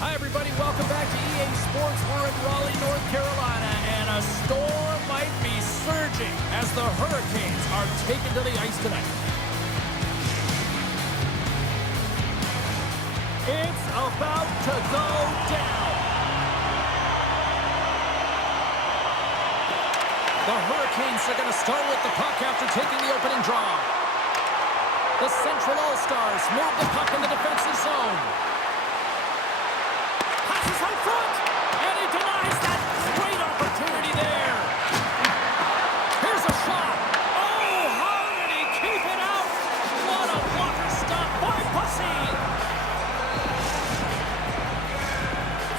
Hi, everybody. Welcome back to EA Sports. We're in Raleigh, North Carolina, and a storm might be surging as the Hurricanes are taken to the ice tonight. It's about to go down. The Hurricanes are going to start with the puck after taking the opening draw. The Central All-Stars move the puck in the defensive zone. Passes out front, and he denies that great opportunity there. Here's a shot. Oh, how did he keep it out? What a blocker stop by Pussy.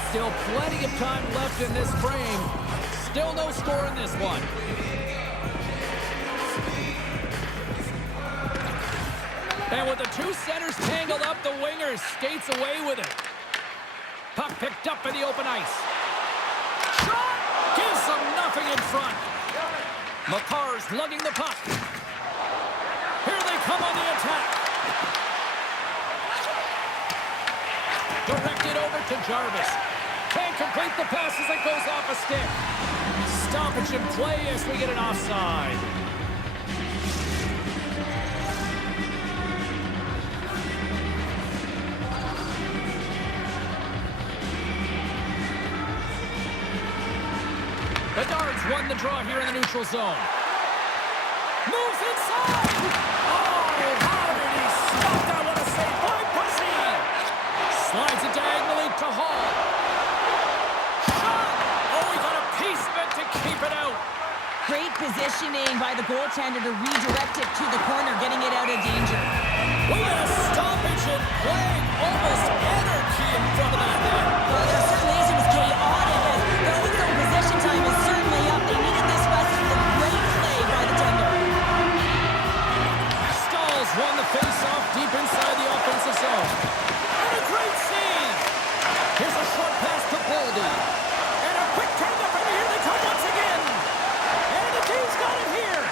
Still plenty of time left in this frame. Still no score in this one. And with the two centers tangled up, the winger skates away with it. Puck picked up in the open ice. Shot! Gives them nothing in front. McCarr's lugging the puck. Here they come on the attack. Directed over to Jarvis. Can't complete the pass as it goes off a stick. Stoppage in play as we get an offside. Bedard's won the draw here in the neutral zone. Moves inside! Oh, how did he stop that? What a save by Pussy! Slides it diagonally to Hall. Shot! Oh, he got a piece of it to keep it out. Great positioning by the goaltender to redirect it to the corner, getting it out of danger. We got a stoppage in play. Almost anarchy in front of that net. Well, there certainly is. It was chaotic. The own zone possession time is certainly up. They needed this rest with a great play by the tender. Stalls won the face-off deep inside the offensive zone. And a great save. Here's a short pass to Boldy. And a quick turn-up, and here they come once again. And the D's got it here.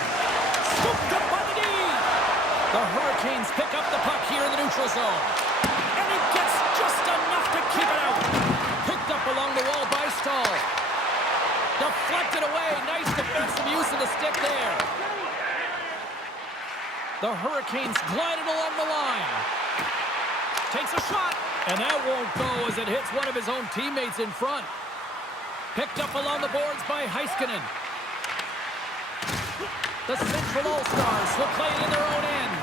Scooped up by the D. The Hurricanes pick up the puck here in the neutral zone. And he gets just enough to keep it out. Picked up along the wall by Stahl. Deflected away. Nice defensive use of the stick there. The Hurricanes glided along the line. Takes a shot. And that won't go as it hits one of his own teammates in front. Picked up along the boards by Heiskanen. The Central All-Stars will play it in their own end.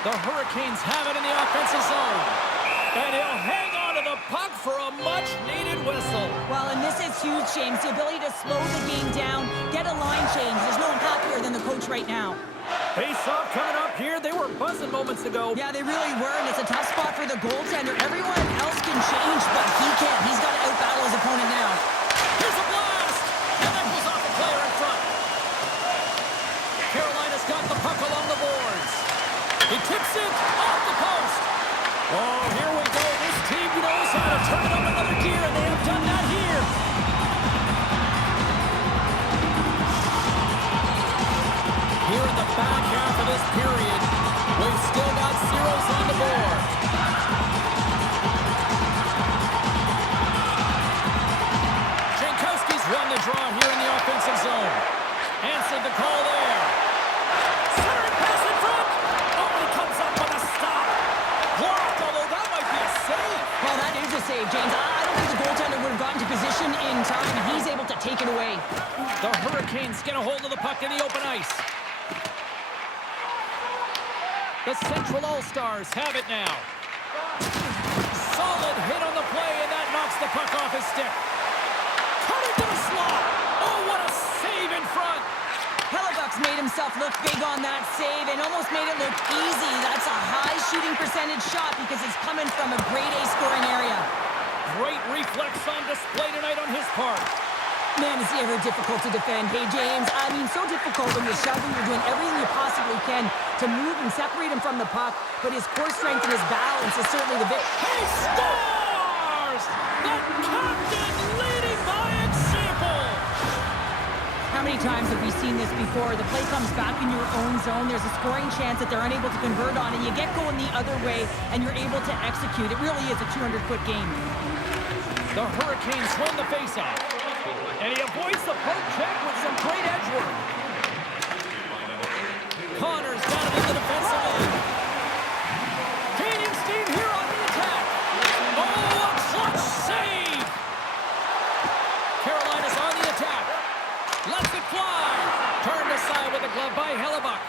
The Hurricanes have it in the offensive zone. And he'll hang on to the puck for a much-needed whistle. Well, and this is huge, James. The ability to slow the game down, get a line change. There's no one happier than the coach right now. Face-off coming up here. They were buzzing moments ago. Yeah, they really were, and it's a tough spot for the goaltender. Everyone else can change, but he can't. He's got to out-battle his opponent now. Here's a blast! And that goes off a player in front. Carolina's got the puck along the boards. He tips it off the post. Oh, here we go. This team knows how to turn it up another gear, and they have done that here. Here in the back half of this period, we've still got zeros on the board. Jankowski's won the draw here in the offensive zone. Answered the call there. Centering pass in front. Oh, he comes up with a stop. Blocked, although that might be a save. Well, that is a save, James. I don't think the goaltender would have gotten to position in time, and he's able to take it away. The Hurricanes get a hold of the puck in the open ice. The Central All-Stars have it now. Solid hit on the play, and that knocks the puck off his stick. Cutting to the slot. Oh, what a save in front. Hellebuck's made himself look big on that save and almost made it look easy. That's a high shooting percentage shot because it's coming from a grade A scoring area. Great reflex on display tonight on his part. Man, is he ever difficult to defend. Hey, James, I mean, so difficult when you're shoving, you're doing everything you possibly can to move and separate him from the puck, but his core strength and his balance is certainly the bit. He scores! The captain leading by example! how many times have we seen this before? The play comes back in your own zone. There's a scoring chance that they're unable to convert on, and you get going the other way, and you're able to execute. It really is a 200-foot game. The Hurricanes win the faceoff. And he avoids the poke check with some great edge work. Connors got it in the defensive end. Gaining steam here on the attack. Oh, a clutch save! Carolina's on the attack. Lets it fly. Turned aside with a glove by Hellebuck.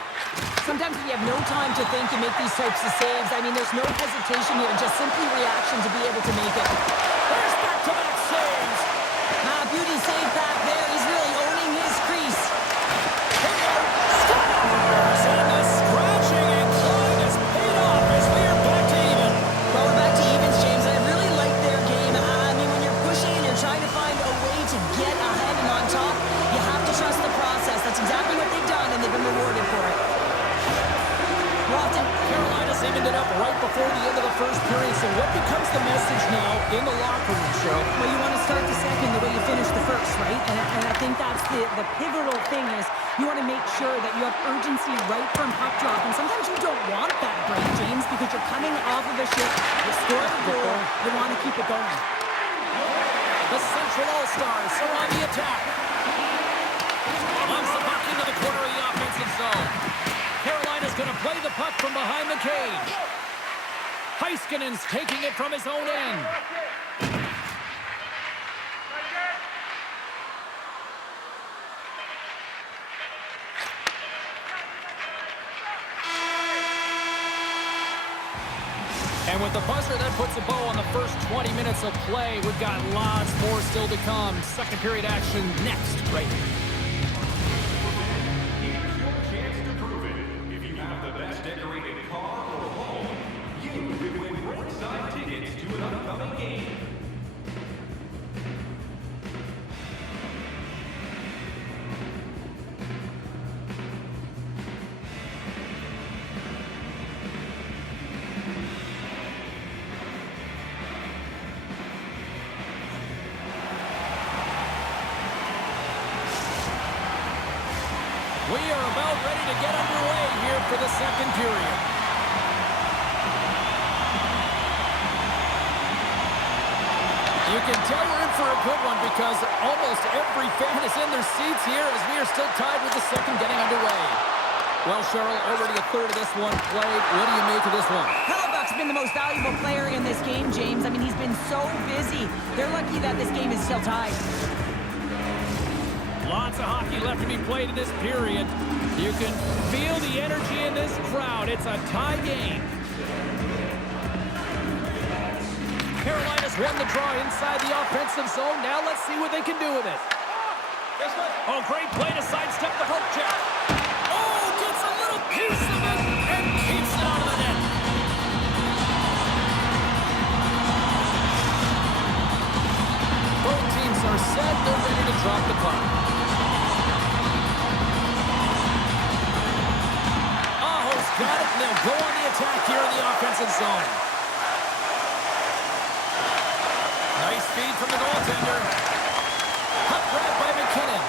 Sometimes when you have no time to think, you make these types of saves. I mean, there's no hesitation here, just simply reaction to be able to make it. There's back-to-back saves. Beauty save back there. He's really owning his crease. Scores! And the scratching and clawing has paid off as we are back to even. Well, we're back to evens, James. I really like their game. I mean, when you're pushing and you're trying to find a way to get ahead and on top, you have to trust the process. That's exactly what they've done, and they've been rewarded for it. Lofton. Carolina's evened it up right before the end of the first period. So what becomes the message now in the locker room, Cheryl? Well, you want to start the second the way you finished the first, right? And I think that's the pivotal thing is you want to make sure that you have urgency right from puck drop. And sometimes you don't want that break, James, because you're coming off of a shift. You score the goal. You want to keep it going. The Central All-Stars are on the attack. Launch the puck into the corner of the offensive zone. Carolina's going to play the puck from behind the cage. Heiskanen's taking it from his own end. And with the buzzer, that puts a bow on the first 20 minutes of play. We've got lots more still to come. Second period action next, right here. Here's your chance to prove it. If you have the best decorated car or home, you could win ringside tickets to an upcoming game. We are about ready to get underway here for the second period. You can tell we're in for a good one because almost every fan is in their seats here as we are still tied with the second getting underway. Well, Cheryl, already a third of this one played. What do you make of this one? Hellebuck's been the most valuable player in this game, James. I mean, he's been so busy. They're lucky that this game is still tied. Lots of hockey left to be played in this period. You can feel the energy in this crowd. It's a tie game. Carolina's won the draw inside the offensive zone. Now let's see what they can do with it. Oh, great play to sidestep the poke check. Oh, gets a little piece of it and keeps it out of the net. Both teams are set. They're ready to drop the puck. Got it, and they'll go on the attack here in the offensive zone. Nice feed from the goaltender. Puck grab by McKinnon.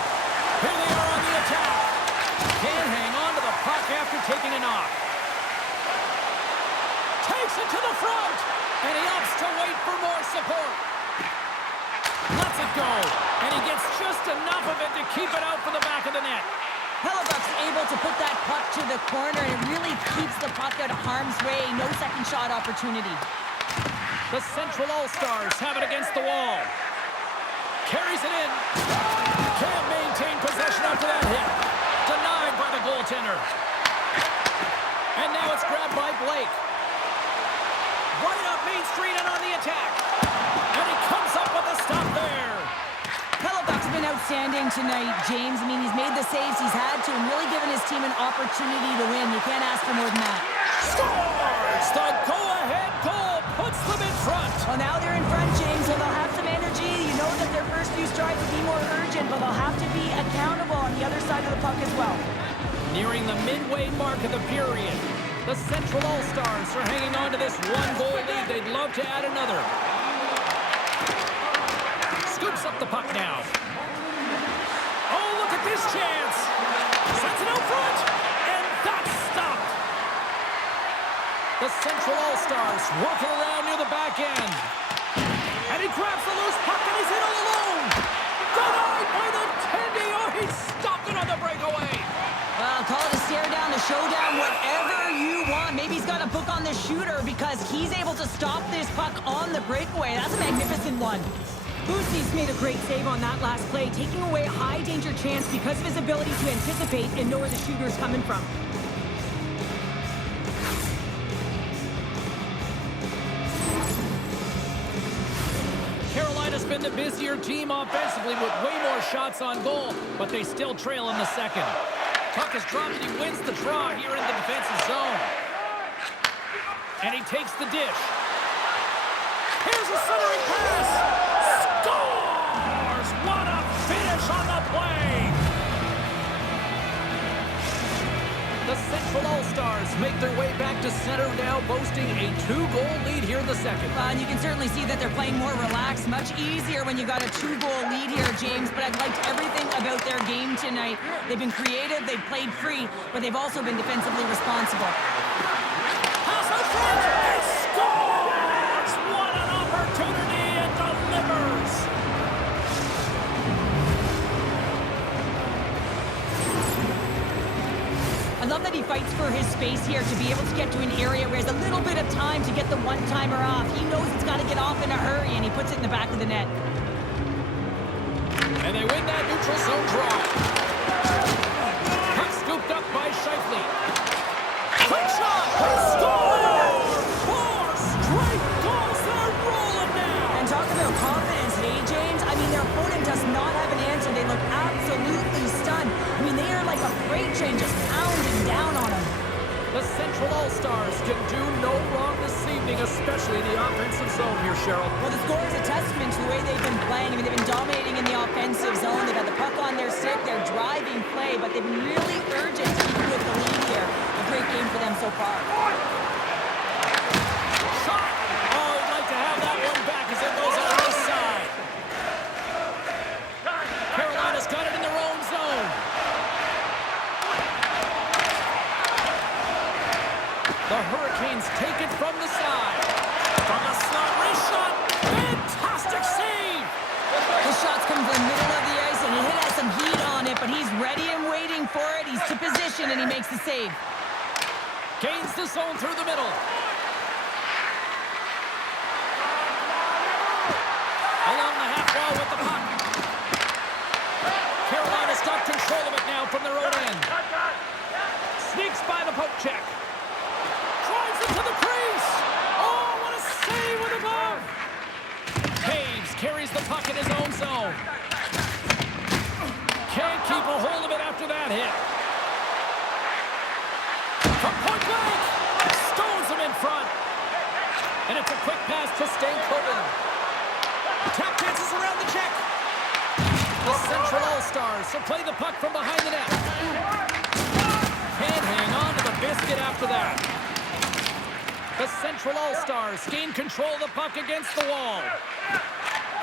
Here they are on the attack. Can't hang on to the puck after taking a knock. Takes it to the front, and he opts to wait for more support. Lets it go, and he gets just enough of it to keep it out for the back of the net. Hellebuck's able to put that puck to the corner and really keeps the puck out of harm's way. No second shot opportunity. The Central All-Stars have it against the wall. Carries it in. Can't maintain possession after that hit. Denied by the goaltender. And now it's grabbed by Blake. Right up Main Street and on the attack. And he comes up with a stop there. Hellebuck's been outstanding tonight, James. I mean, he's made the saves he's had to and really given his team an opportunity to win. You can't ask for more than that. Scores! The go-ahead goal puts them in front. Well, now they're in front, James, so they'll have some energy. You know that their first few strides will be more urgent, but they'll have to be accountable on the other side of the puck as well. Nearing the midway mark of the period, the Central All-Stars are hanging on to this one-goal lead. They'd love to add another. Scoops up the puck now. Oh, look at take this chance. Sends it out front, and that's stopped. The Central All-Stars working around near the back end. And he grabs the loose puck, and he's in all alone. Denied by the Tendy. Oh, he stopped it on the breakaway. Well, call it a stare down, a showdown, whatever you want. Maybe he's got a book on the shooter because he's able to stop this puck on the breakaway. That's a magnificent one. Boosie's made a great save on that last play, taking away a high-danger chance because of his ability to anticipate and know where the shooter's coming from. Carolina's been the busier team offensively with way more shots on goal, but they still trail in the second. Puck is dropped and he wins the draw here in the defensive zone. And he takes the dish. Here's a centering pass. Scores! What a finish on the play! The Central All-Stars make their way back to center now, boasting a 2-goal lead here in the second. And you can certainly see that they're playing more relaxed, much easier when you got a 2-goal lead here, James. But I've liked everything about their game tonight. They've been creative, they've played free, but they've also been defensively responsible. Pass out front! He scores! What an opportunity and delivers! I love that he fights for his space here to be able to get to an area where he has a little bit of time to get the one-timer off. He knows it's got to get off in a hurry, and he puts it in the back of the net. And they win that neutral zone draw. Puck scooped up by Scheifele. Quick shot! He scores! 4 straight goals! They're rolling now! And talk about confidence, hey, James? I mean, their opponent does not have an answer. They look absolutely stunned. I mean, they are like a freight train just pounding down on them. The Central All-Stars can do no wrong this evening, especially in the offensive zone here, Cheryl. Well, the score is a testament to the way they've been playing. I mean, they've been dominating in the offensive zone. They've had the puck on their stick. They're driving play, but they've been really urgent to keep with the lead here. A great game for them so far. Shot! Oh, he'd like to have that one back as it goes on this side. Carolina's got it in their own zone. The Hurricanes take it from the side. From the slot, wrist shot. Fantastic save! The shot's coming from the middle of the ice, and it has some heat on it, but he's ready and waiting for it. He's to position, and he makes the save. Gains the zone through the middle. Along the half wall with the puck. Carolina's got control of it now from their own end. Sneaks by the poke check. Drives it to the crease. Oh, what a save with the glove. Taves carries the puck in his own zone. Can't keep a hold of it after that hit. From point blank. Stones him in front. And it's a quick pass to Stankoven. Tap dances around the check. The Central All-Stars will play the puck from behind the net. Can't hang on to the biscuit after that. The Central All-Stars gain control of the puck against the wall.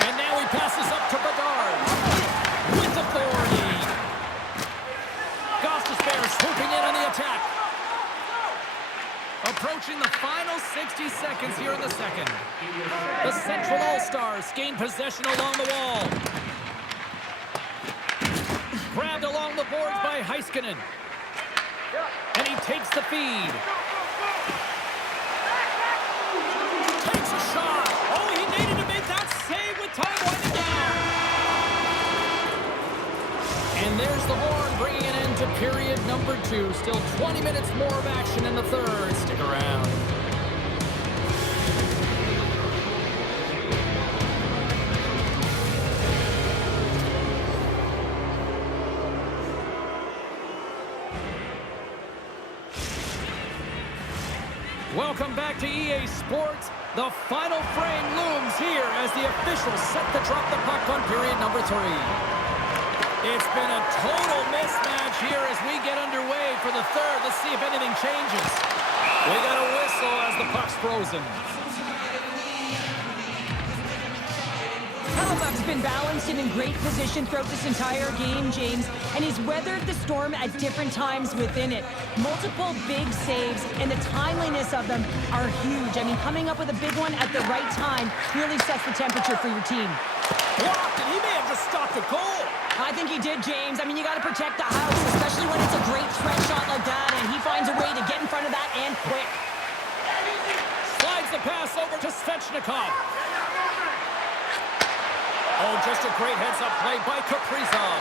And now he passes up to Bedard. With authority. Gostis Bears swooping in on the attack. Approaching the final 60 seconds here in the second. The Central All-Stars gain possession along the wall. Grabbed along the boards by Heiskanen. And he takes the feed. Takes a shot. Oh, he needed to make that save with time winding down. And there's the horn bringing it into period number 2. Still 20 minutes more of action in the third. Stick around. Welcome back to EA Sports. The final frame looms here as the officials set to drop the puck on period number 3. It's been a total mismatch here as we get underway for the third. Let's see if anything changes. We got a whistle as the puck's frozen. Hellebuck's been balanced and in great position throughout this entire game, James, and he's weathered the storm at different times within it. Multiple big saves, and the timeliness of them are huge. I mean, coming up with a big one at the right time really sets the temperature for your team. Blocked, and he may have just stopped a goal. I think he did, James. I mean, you got to protect the house, especially when it's a great threat shot like that, and he finds a way to get in front of that and quick. Slides the pass over to Svechnikov. Oh, just a great heads-up play by Kaprizov.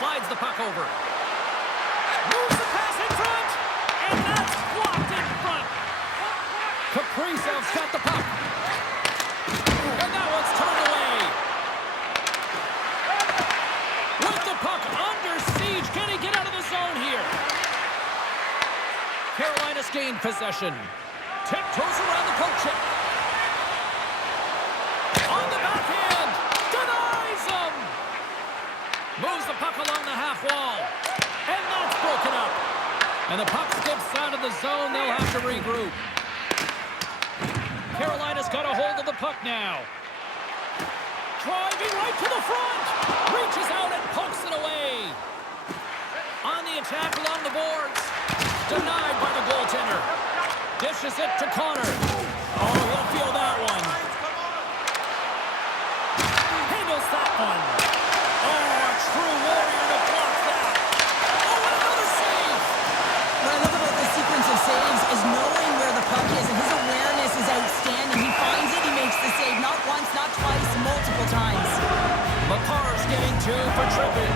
Slides the puck over. Moves the pass in front, and that's blocked in front. Kaprizov's got the puck. And that one's turned away. With the puck under siege, can he get out of the zone here? Carolina's gained possession. Tiptoes around the poke check. On the backhand. Denies him. Moves the puck along the half wall. And that's broken up. And the puck skips out of the zone. They'll have to regroup. Carolina's got a hold of the puck now. Driving right to the front. Reaches out and pokes it away. On the attack along the boards. Denied by the goaltender. Dishes it to Connor. Oh, he'll feel that one. Handles that one. Oh, a true warrior to block that. Oh, and another save. What I love about this sequence of saves is knowing where the puck is, and his awareness is outstanding. He finds it, he makes the save, not once, not twice, multiple times. Makar's getting two for tripping.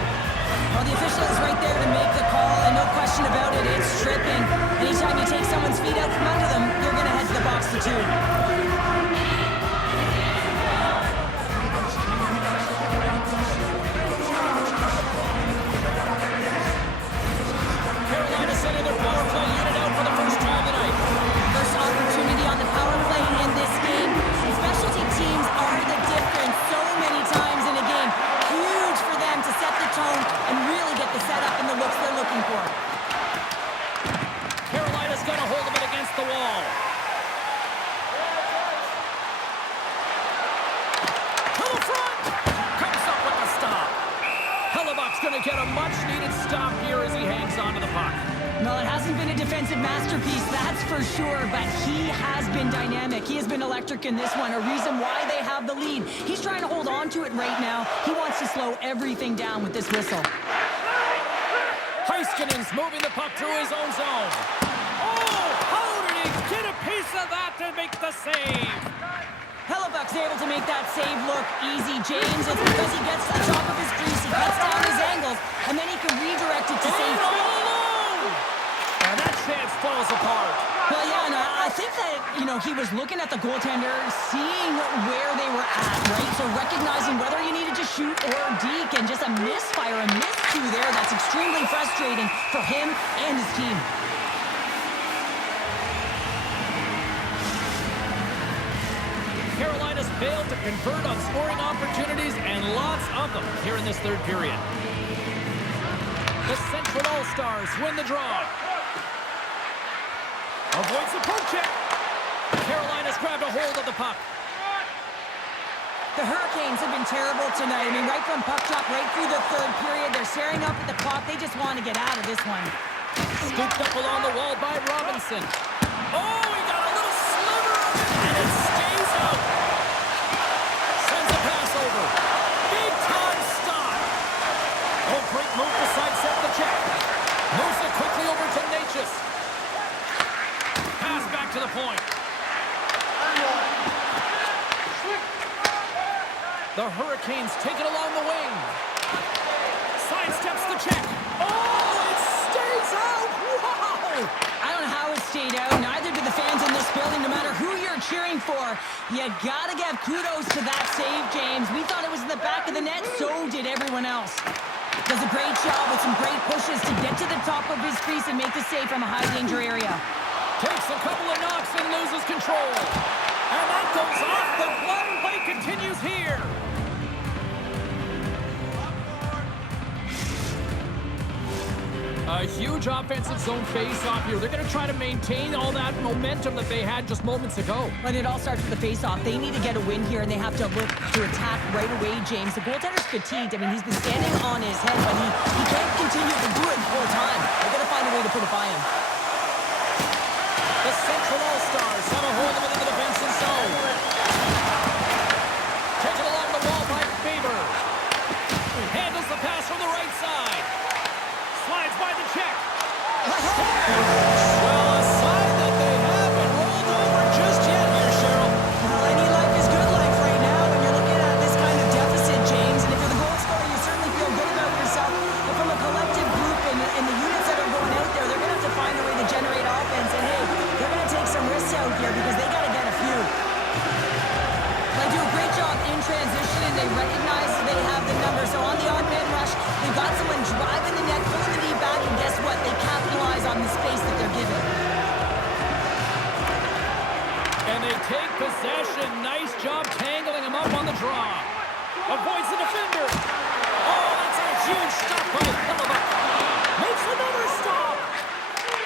Well, the official is right there to make the call, and no question about it, it's tripping. Anytime you take someone's feet out from under them, you're going to head to the box for two. Carolina sending their power play unit out for the first time tonight. First opportunity on the power play in this game. Specialty teams are the difference so many times in a game. Huge for them to set the tone and really get the setup and the looks they're looking for. Carolina's got a hold of it against the wall. To the front! Comes up with the stop. Hellebuck's going to get a much-needed stop here as he hangs onto the puck. Well, it hasn't been a defensive masterpiece, that's for sure, but he has been dynamic. He has been electric in this one, a reason why they have the lead. He's trying to hold on to it right now. He wants to slow everything down with this whistle. Heiskanen's moving the puck through his own zone. Oh, how did he get a piece of that to make the save? Hellebuck's able to make that save look easy, James. It's because he gets to the top of his crease, he cuts down his angles, and then he can redirect it to save. All alone! And that chance falls apart. Well, yeah, and I think that, he was looking at the goaltender, seeing where they were at, right? So recognizing whether you needed to shoot or deke, and just a misfire, a miscue there. That's extremely frustrating for him and his team. Carolina's failed to convert on scoring opportunities, and lots of them here in this third period. The Central All-Stars win the draw. Avoids the poke check. Carolina's grabbed a hold of the puck. The Hurricanes have been terrible tonight. I mean, right from puck drop, right through the third period, they're staring up at the clock. They just want to get out of this one. Scooped up along the wall by Robinson. Oh, he got a little sliver of it, and it stays out. Sends a pass over. Big time stop. Oh, great move to sidestep the check. Moves it quickly over to Natchez. Pass back to the point. The Hurricanes take it along the wing. Sidesteps the check. Oh, it stays out. Wow. I don't know how it stayed out. Neither do the fans in this building, no matter who you're cheering for. You gotta give kudos to that save, James. We thought it was in the back of the net, so did everyone else. Does a great job with some great pushes to get to the top of his crease and make the save from a high-danger area. Takes a couple of knocks and loses control. And that goes off. The blood play continues here. A huge offensive zone face-off here. They're going to try to maintain all that momentum that they had just moments ago. But it all starts with the face-off. They need to get a win here, and they have to look to attack right away, James. The goaltender's fatigued. I mean, he's been standing on his head, but he can't continue to do it the whole time. They're going to find a way to put it by him. The Central All-Stars have a hold of it in the defensive zone. Taken along the wall by Faber. Handles the pass from the right side. Slides by the check. Well, a sign that they haven't rolled over just yet here, Cheryl. Well, any life is good life right now when you're looking at this kind of deficit, James. And if you're the goal scorer, you certainly feel good about yourself. But from a collective group and the units that are going out there, they're going to have to find a way to generate offense. And, hey, they're going to take some risks out here because they got to get a few. They do a great job in transition, and they recognize they have the number. So on the odd man rush, they've got someone driving the net, pulling the knee back, and guess what? They capitalize on the space that they're given. And they take possession. Nice job tangling him up on the draw. Avoids the defender. Oh, that's a huge stop by Hellebuyck. Makes another stop.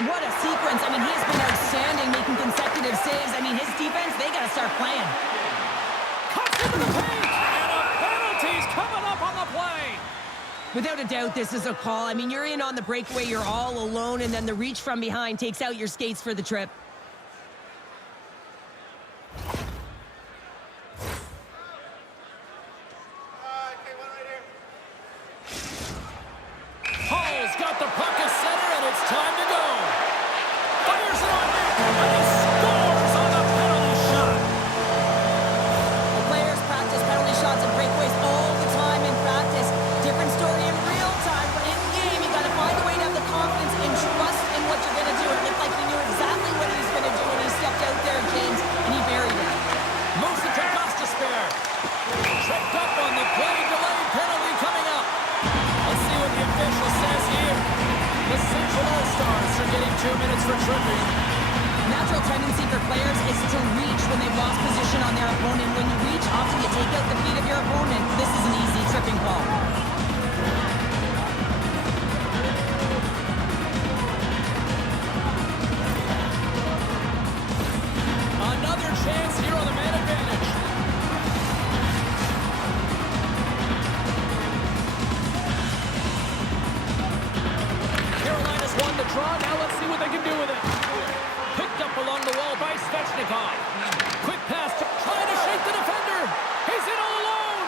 What a sequence. I mean, he has been outstanding, making consecutive saves. I mean, his defense, they got to start playing. Cuts into the paint. And a penalty's coming up on the play. Without a doubt, this is a call. I mean, you're in on the breakaway, you're all alone, and then the reach from behind takes out your skates for the trip. Hall's got the puck at center, and it's time to go. Fires it on net, and he scores on a penalty shot. The players practice penalty shots and breakaways all the time in practice. Different story in real time, but in game, you got to find a way to have the confidence and trust in what you're going to do. It looked like he knew exactly what he was going to do when he stepped out there, James, and he buried it. Moves it to Gostisbehere. Tripped up on the play, delayed penalty coming up. Let's see what the official says here. The Central All-Stars are getting 2 minutes for tripping. Natural tendency for players is to reach when they've lost position on their opponent. When you reach, often you take out the feet of your opponent. This is an easy tripping call. Another chance here on the man advantage. Carolina's won the draw. Now let's see what they can do with it. Picked up along the wall by Svechnikov. Quick pass to trying to shake the defender. He's in all alone.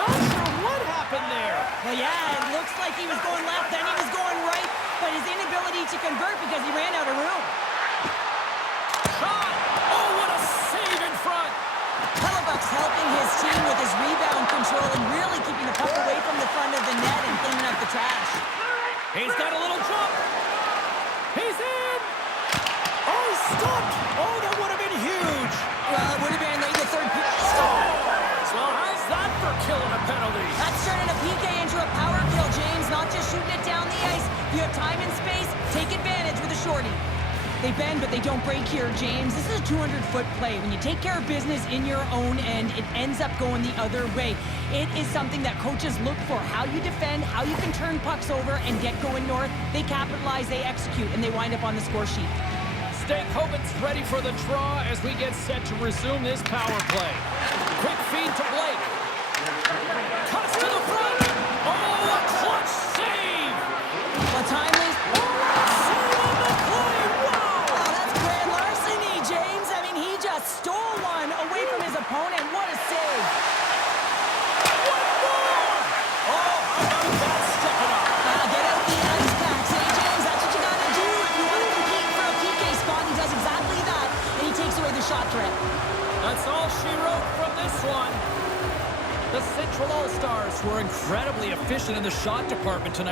Not sure what happened there. Well, yeah, it looks like he was going left, then he was going right, but his inability to convert because he ran out of room. Shot. Oh, what a save in front. Hellebuyck's helping his team with his rebound control and really keeping the puck away from the front of the net and cleaning up the trash. He's got a little jump. He's in. Oh, he stopped. Oh, that would have been huge. Well, it would have been late in the third period. Scores. Well, how's that for killing a penalty? That's turning a PK into a power kill, James, not just shooting it down the ice. If you have time and space, take advantage with a shorty. They bend, but they don't break here, James. This is a 200-foot play. When you take care of business in your own end, it ends up going the other way. It is something that coaches look for. How you defend, how you can turn pucks over and get going north. They capitalize, they execute, and they wind up on the score sheet. Stake Hogan's ready for the draw as we get set to resume this power play. Quick feed to Blake. Cuts to the front. Oh, a clutch save. What time is? Save on the play. Wow. Oh, that's grand larceny, James. I mean, he just stole one away from his opponent. What a save. One more. Oh, how about that stepping up? Get out the ice packs, hey, James. That's what you got to do if you want to compete for a PK spot. He does exactly that, and he takes away the shot threat. That's all she wrote from this one. The Central All-Stars were incredibly efficient in the shot department tonight.